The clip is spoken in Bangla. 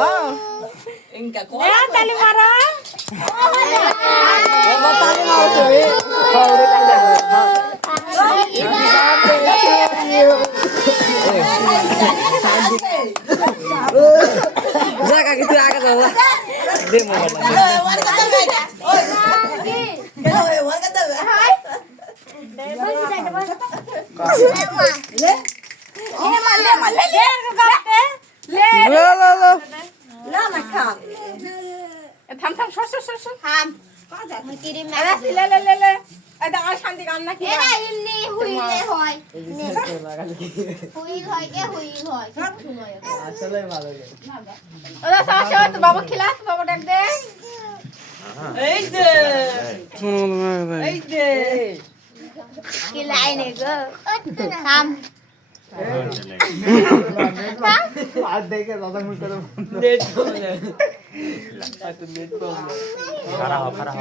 इनका कौन ताली मारो ताली मारो তুমি और जागा कि तू आगे जा दे मोबाइल থাম থাম সর সর সর সর থাম কিরিম লে এটা আর শান্তি কাম না কি এরা এমনি হুইলে হয় হুইল হয় কে হুইল হয় কিছু নয় আসলে ভালো লাগে ওরা সাসা তো বাবা খেলা তো বাবা ডাক দে এই দে এই যে কি লাইনে গো থাম আর দেখে দাদা মুখ করে नेट हो गया নেট প্রবলেম খারাপ খারাপ